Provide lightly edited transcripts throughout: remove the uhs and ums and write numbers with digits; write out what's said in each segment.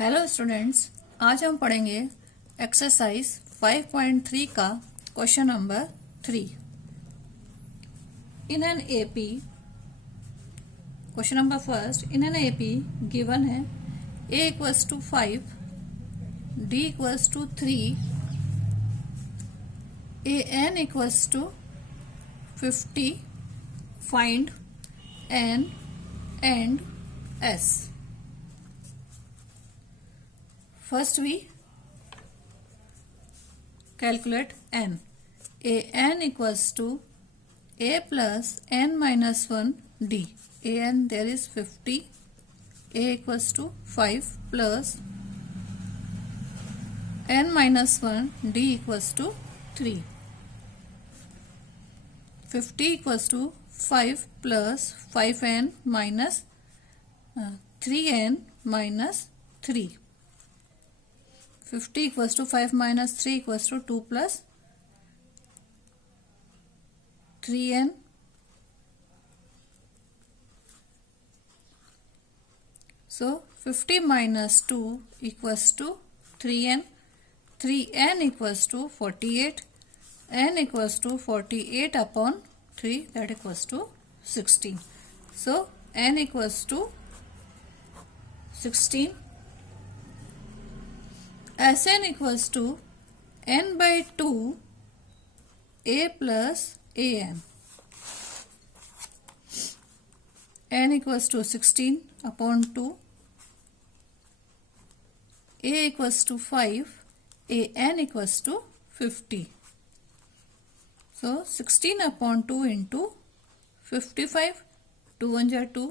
Hello students, आज हम पढ़ेंगे एक्सरसाइज 5.3 का question number 3 in an AP. Question number first, in an AP given है a equals to 5, d equals to 3, an equals to 50, find n and s। First we calculate n. An equals to a plus n minus 1 d. An there is 50. A equals to 5 plus n minus 1 d equals to 3. 50 equals to 5 plus 5n minus 3n minus 3. 50 equals to 5 minus 3 equals to 2 plus 3n. So 50 minus 2 equals to 3n. 3n equals to 48. n equals to 48 upon 3, that equals to 16. So n equals to 16. Sn equals to n by 2 a plus an. n equals to 16 upon 2. A equals to 5. An equals to 50. So 16 upon 2 into 55. 2 1 are 2.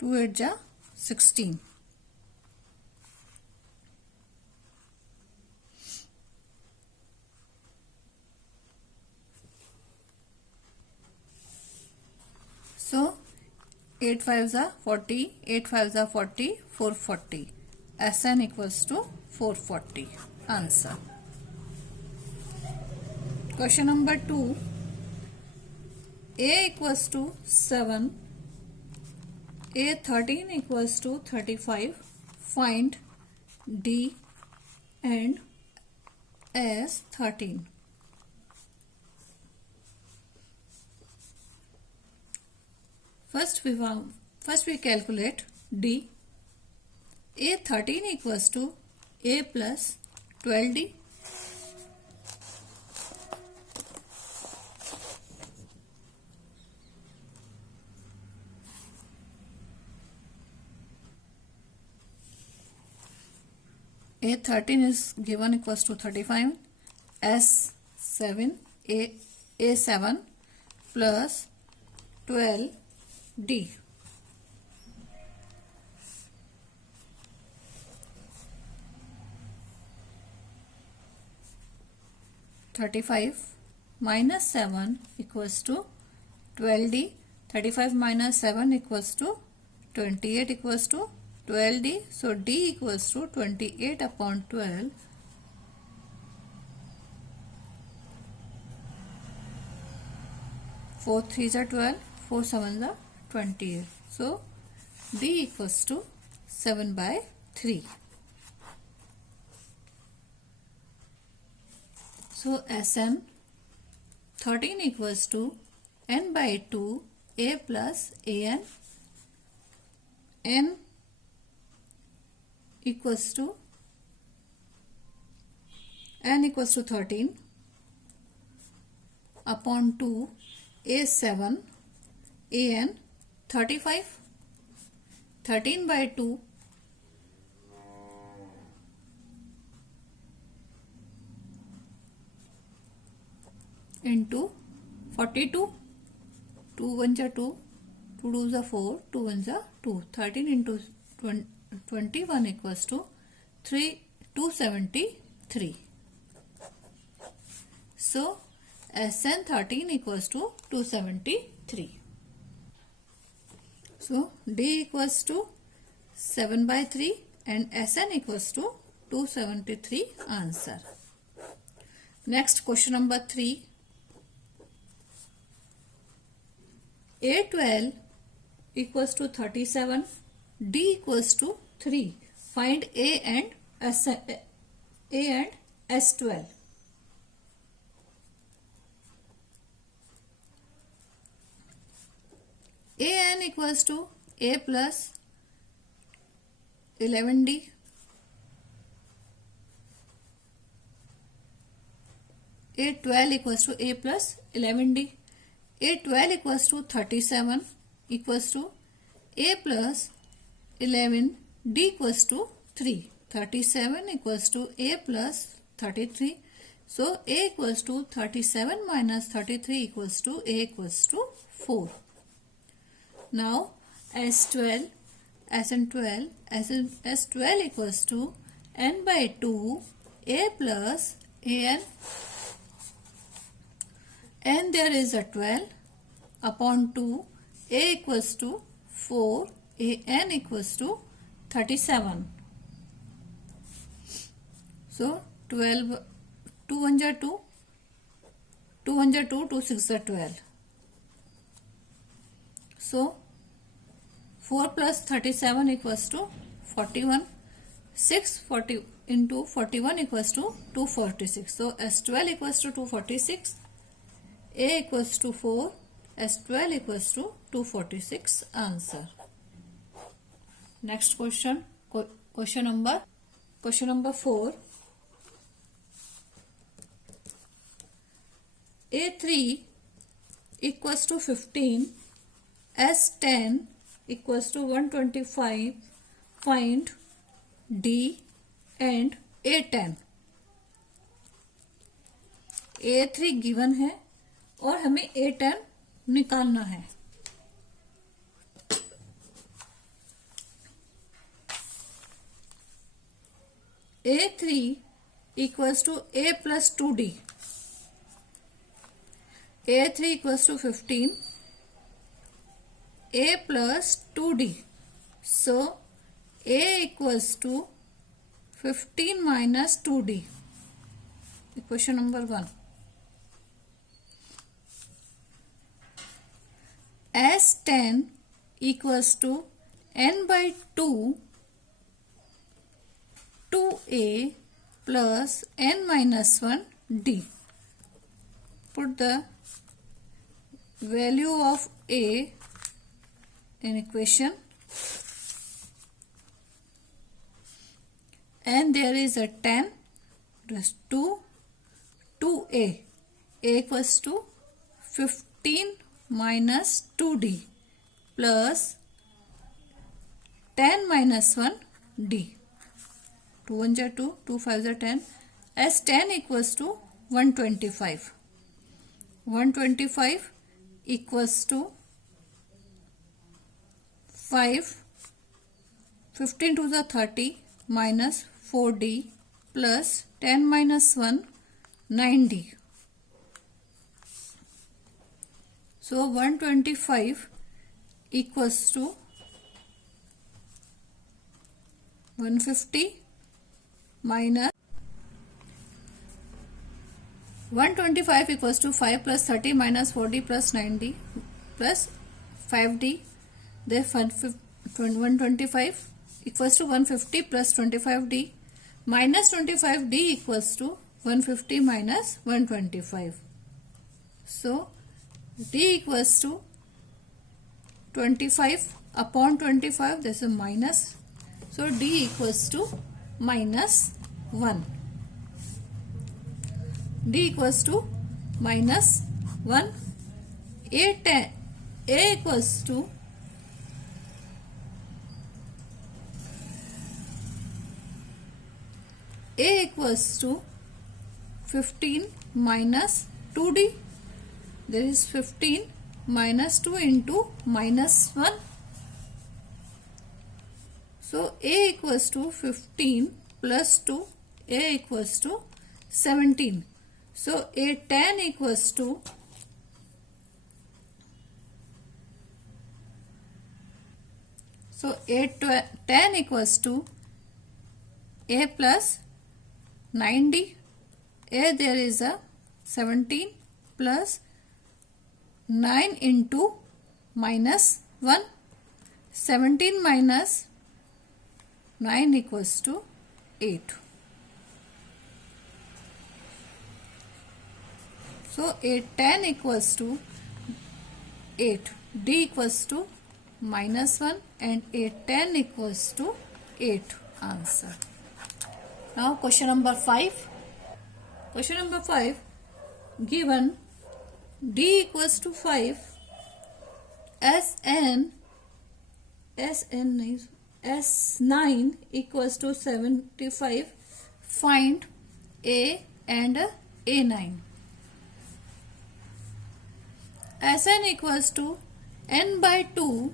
2 8 ja 16. So 8 5s are 40, 8 5s are 40, 440. Sn equals to 440. Answer. Question number 2. A equals to 7. A 13 equals to 35. Find D and S 13. First we calculate D. A 13 equals to A plus 12D. A 13 is given equals to 35. S 7 A 7 plus 12 D. (35) minus 7 equals to 12D. 35 minus 7 equals to 28 equals to 12D. So D equals to 28 upon 12. 4 3s are 12, 4 7s are 28. So D equals to 7 by 3. So Sn 13 equals to n by 2 A plus an. N equals to 13 upon 2 A 7 an 35. 13 by 2 into 42. 2 1s are 2, 2 2s are 4, 2 1s are 2. 13 into 21 equals to 273. So Sn 13 equals to 273. So D equals to 7 by 3 and Sn equals to 273. Answer. Next question number 3. A12 equals to 37, D equals to 3. Find A and S12. AN equals to A plus 11D. A12 equals to A plus 11D. A12 equals to 37 equals to A plus 11, D equals to 3. 37 equals to A plus 33. So A equals to 37 minus 33 equals to A equals to 4. Now S12 equals to n by 2 A plus an. And there is a 12 upon 2, A equals to 4, an equals to 37. So 12, 2 1 are 2, 2 1 are 2, 2 6 are 12. So 4 plus 37 equals to 41. 640 into 41 equals to 246. So S12 equals to 246. A equals to 4, S12 equals to 246 answer. Next question, question number 4. A3 equals to 15, S10 equals to 125, find D and A10. A3 given है और हमें A10 निकालना है. A3 equals to A plus 2D. A3 equals to 15, A plus 2D. So A equals to 15 minus 2D. Equation number 1. S10 equals to n by 2 2A plus n minus 1 D. Put the value of A in equation, and there is a 10 plus 2A. A equals to 15 minus 2D plus 10 minus 1 D. 2 1 are 2, 2 5 are 10. S10 equals to 125. 125 equals to 5. 15 to the 30 minus 4D plus 10 minus 1 9D. So 125 equals to 150 minus 125 equals to 5 plus 30 minus 4D plus 9D plus 5D. Therefore 125 equals to 150 plus 25D minus 25D equals to 150 minus 125. So D equals to 25 upon 25, this is minus. So D equals to minus 1. D equals to minus 1. A equals to A equals to 15 minus 2D. There is 15 minus 2 into minus 1. So A equals to 15 plus 2, A equals to 17. So A10 equals to A10 equals to A plus 9D. A there is a 17 plus 9 into minus 1. 17 minus 9 equals to 8. So 10 equals to 8. D equals to minus 1 and 10 equals to 8. Answer. Now question number 5. Question number 5. Given D equals to 5, S9 equals to 75. Find A and A9. Sn equals to n by 2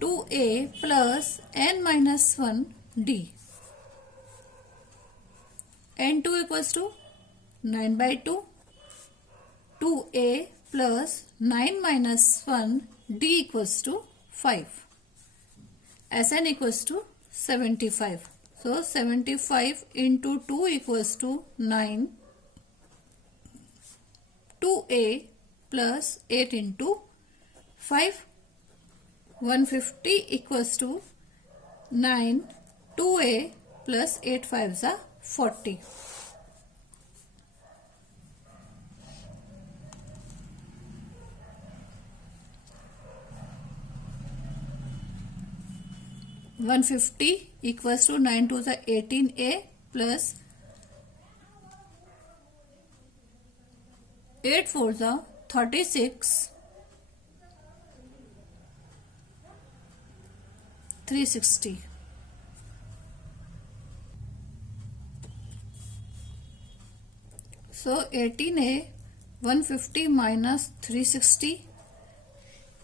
2a plus n minus 1 d. N2 equals to 9 by 2 2a plus 9 minus 1 d equals to 5. Sn equals to 75. So 75 into 2 equals to 9. 2a plus 8 into 5. 150 equals to 9. 2a plus 8 5s are 40. (150) equals to 9 to the 18a plus 8 for the 36 360. So 18a 150 minus 360.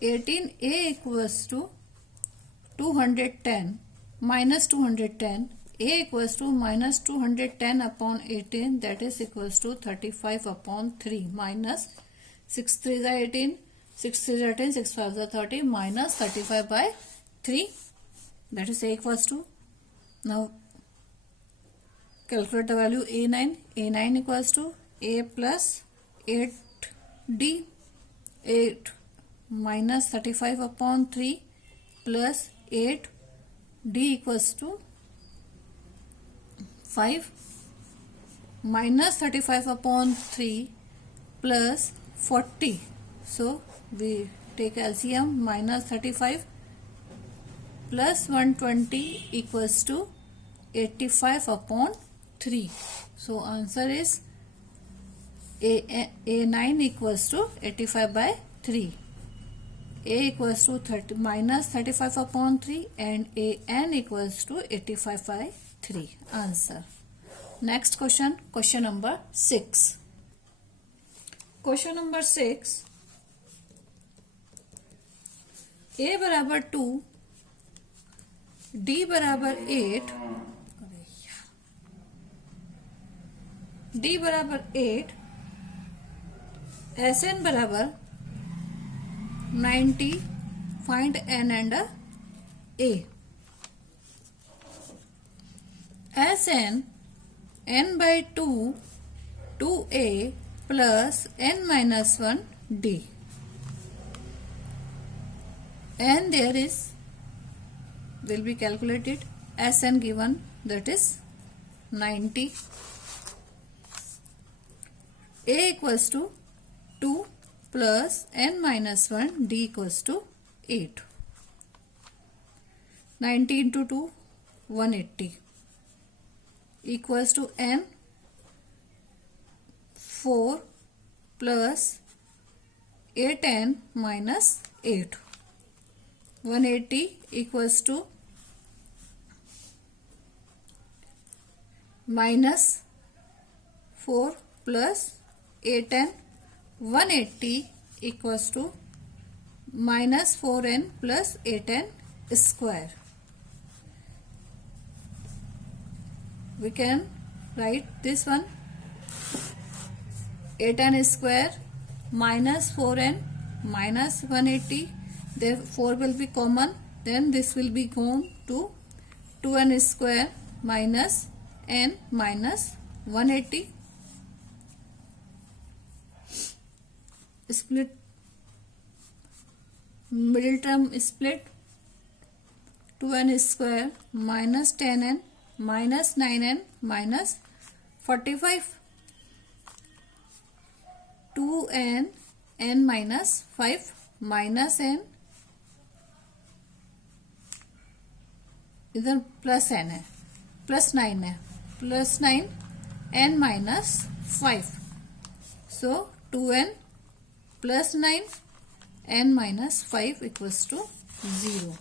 18a equals to 210 minus 210. A equals to minus 210 upon 18, that is equals to 35 upon 3 minus 6 3 is 18, 6 3 is 18, 6 5 is 30 minus 35 by 3, that is A equals to. Now calculate the value A9. A9 equals to A plus 8D, 8 minus 35 upon 3 plus 8 D equals to 5 minus 35 upon 3 plus 40. So we take LCM. Minus 35 plus 120 equals to 85 upon 3. So answer is A9 equals to 85 by 3. A equals to 30 minus 35 upon 3 and AN equals to 85 by 3. Answer. Next question, question number 6. Question number 6. A बराबर 2, D बराबर 8, D बराबर 8, SN बराबर 90. Find N and A. Sn n by 2 2a plus n minus 1 d. And there is will be calculated. Sn given, that is 90. A equals to 2 plus n minus 1 d equals to 8. 90 into 2 180 equals to n 4 plus 8n minus 8. 180 equals to minus 4 plus 8n. 180 equals to minus 4n plus 8n square. We can write this one. 8n square minus 4n minus 180. There 4 will be common. Then this will be gone to 2n square minus n minus 180. Split middle term split, 2n square minus 10n minus 9n minus 45, 2n n minus 5 minus n, इधर plus n है, plus 9 है, plus 9 n minus 5, so 2n plus 9 n minus 5 equals to 0.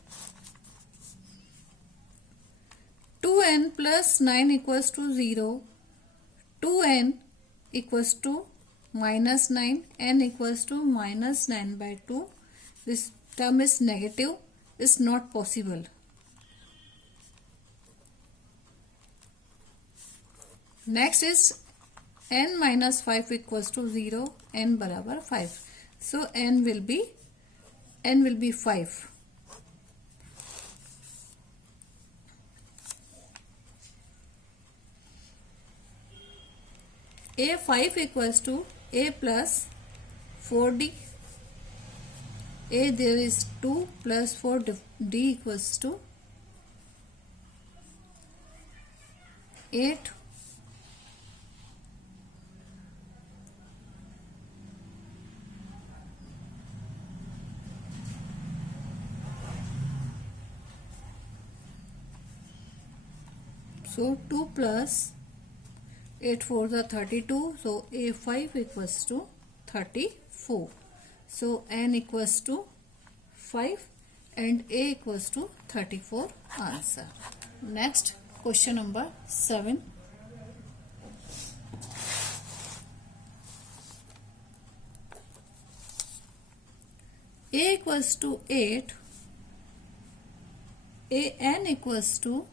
2n plus 9 equals to 0, 2n equals to minus 9, n equals to minus 9 by 2. This term is negative, is not possible. Next is n minus 5 equals to 0, n बराबर 5. So n will be 5. A5 equals to A plus 4D. A there is 2 plus 4, D equals to 8. So 2 plus 8 4s are 32. So A5 equals to 34. So n equals to 5 and A equals to 34 answer. Next question number 7. A equals to 8, an equals to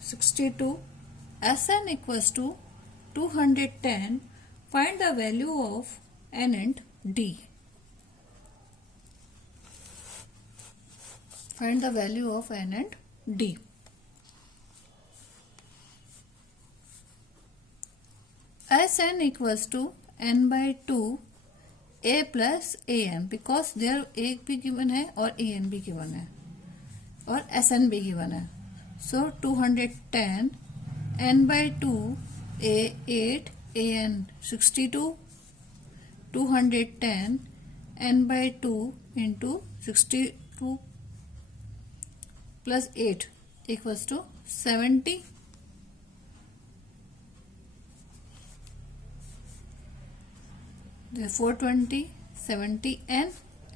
62, Sn equals to 210. Find the value of n and d. Find the value of n and d. Sn equals to n by 2 a plus an, because there a भी given है और an भी given है और Sn भी given है. So 210 n by 2 a 8, an 62, 210 n by 2 into 62 plus 8 equals to 70. Therefore 420, 70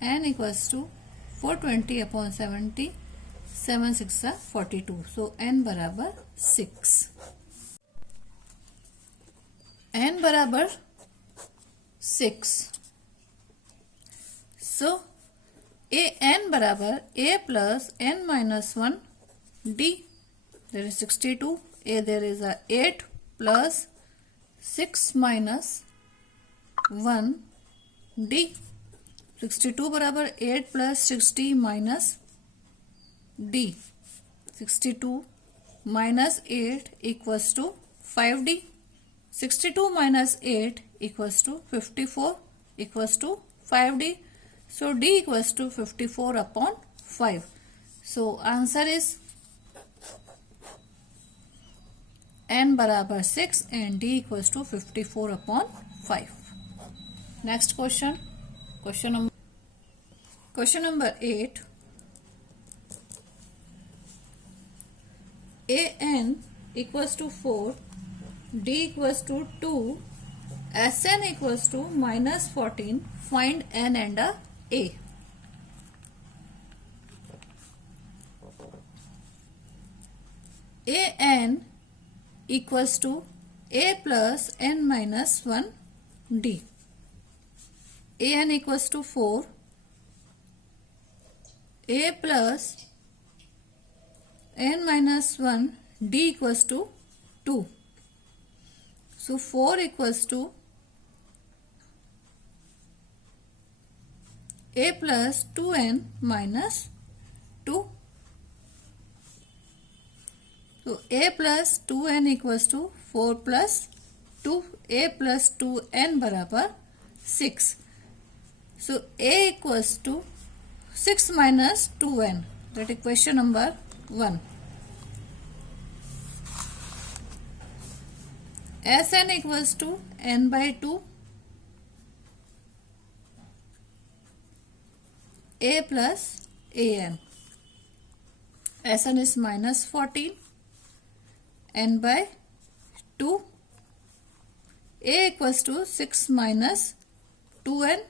n equals to 420 upon 70, 7 6 are 42. So n बराबर 6. n बराबर 6. So a n बराबर a plus n minus 1 d. There is 62. A there is a 8 plus 6 minus 1 d. 62 बराबर 8 plus 60 minus d. 62 minus 8 equals to 5d. 62 minus 8 equals to 54 equals to 5d. So d equals to 54 upon 5. So answer is n बराबर 6 and d equals to 54 upon 5. Next question. Question number 8. an equals to 4, d equals to 2, Sn equals to minus 14. Find n and a. An equals to a plus n minus 1 d. An equals to 4, a plus n minus 1 d equals to 2. So 4 equals to a plus 2n minus 2. So a plus 2n equals to 4 plus 2. A plus 2n बराबर 6. So A equals to 6 minus 2n. That is question number 1. Sn equals to n by 2 a plus an. Sn is minus 14 n by 2. A equals to 6 minus 2n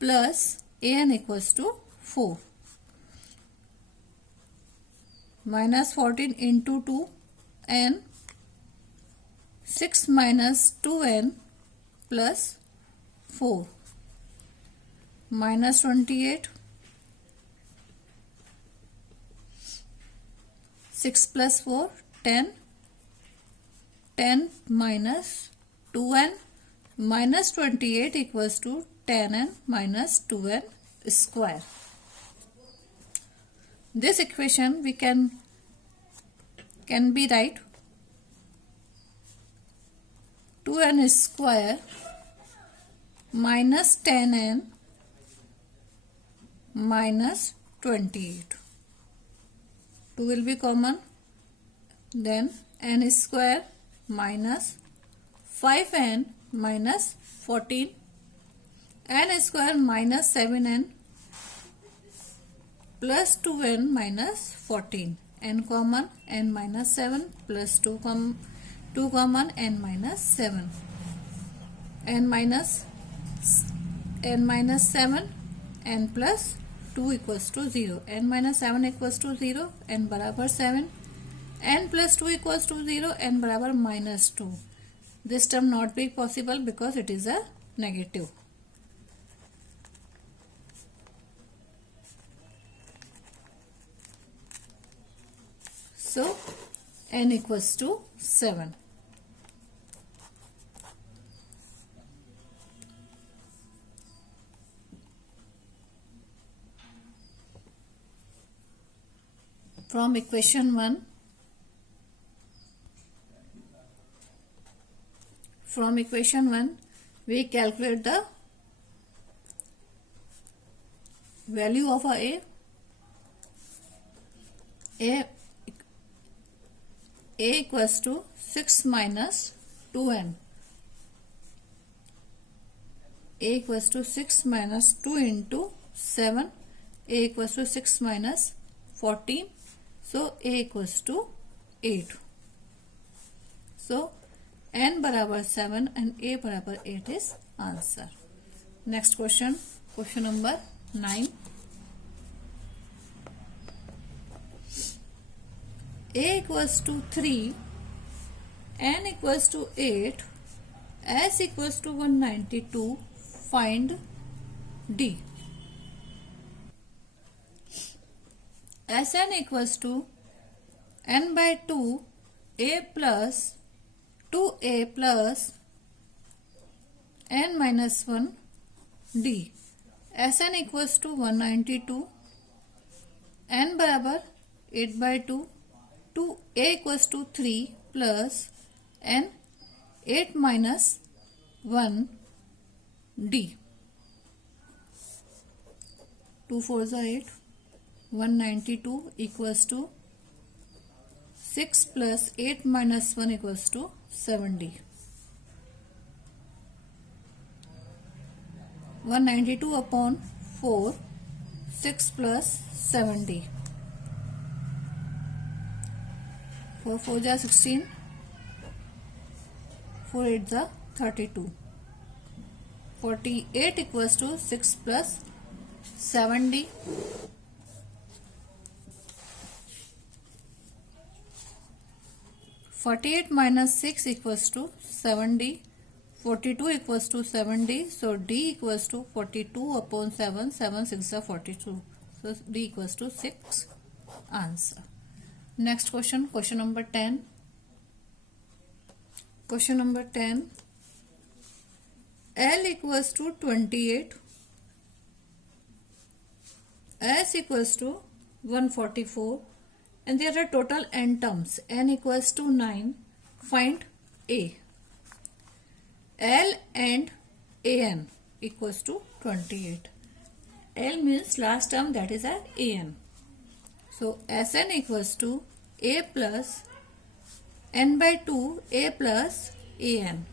plus an equals to 4. Minus 14 into 2 n. 6 minus 2n plus 4. Minus 28. 6 plus 4, 10. 10 minus 2n minus 28 equals to 10n minus 2n square. This equation we can be write 2n square minus 10n minus 28. 2 will be common, then n square minus 5n minus 14, n square minus 7n plus 2n minus 14, n common, n minus 7 plus 2 common, n minus 7, n minus 7, n plus 2 equals to 0, n minus 7 equals to 0, n बराबर 7, n plus 2 equals to 0, n बराबर minus 2. This term not be possible because it is a negative. So n equals to 7. From equation 1, we calculate the value of a equals to 6 minus 2n. A equals to 6 minus 2 into 7. A equals to 6 minus 14. So A equals to 8. So n बराबर 7 and A बराबर 8 is answer. Next question number 9. A equals to 3, n equals to 8, s equals to 192. Find D. Sn equals to n by 2 a plus 2a plus n minus 1 d. Sn equals to 192, n बराबर 8 by 2, 2a equals to 3 plus n 8 minus 1 d. 2 4s are 8. 192 equals to 6 plus 8 minus 1 equals to 7d. 192 upon 4, 6 plus 7d. 4 4 जा 16, 4 8 जा 32. 48 equals to 6 plus 7d. 48 minus 6 equals to 7d. 42 equals to 7d. So d equals to 42 upon 7. 7 6 are 42. So d equals to 6. Answer. Next question number 10. Question number 10. L equals to 28. S equals to 144. And there are total n terms. N equals to 9. Find A. L and An equals to 28. L means last term, that is a an. So Sn equals to a plus n by 2 a plus an.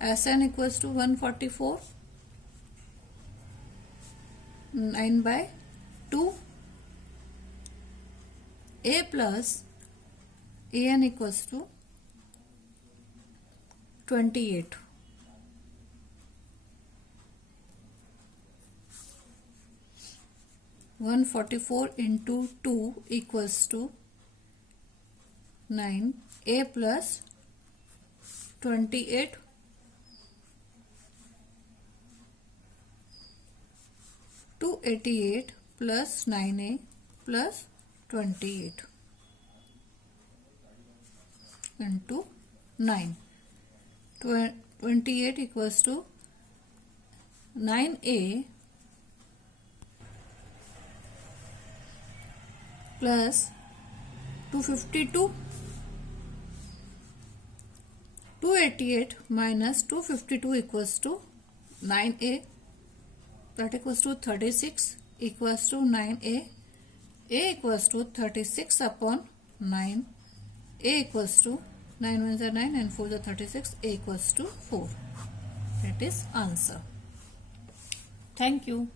Sn equals to 144, 9 by 2 a plus an equals to 28. One 44 into 2 equals to 9. A plus 28 288 plus 9a plus 28 into 9. 28 equals to 9a plus 252. 288 minus 252 equals to 9a, that equals to 36, equals to 9a. A equals to 36 upon 9. A equals to 9 ones are 9 and 4 are 36. A equals to 4. That is answer. Thank you.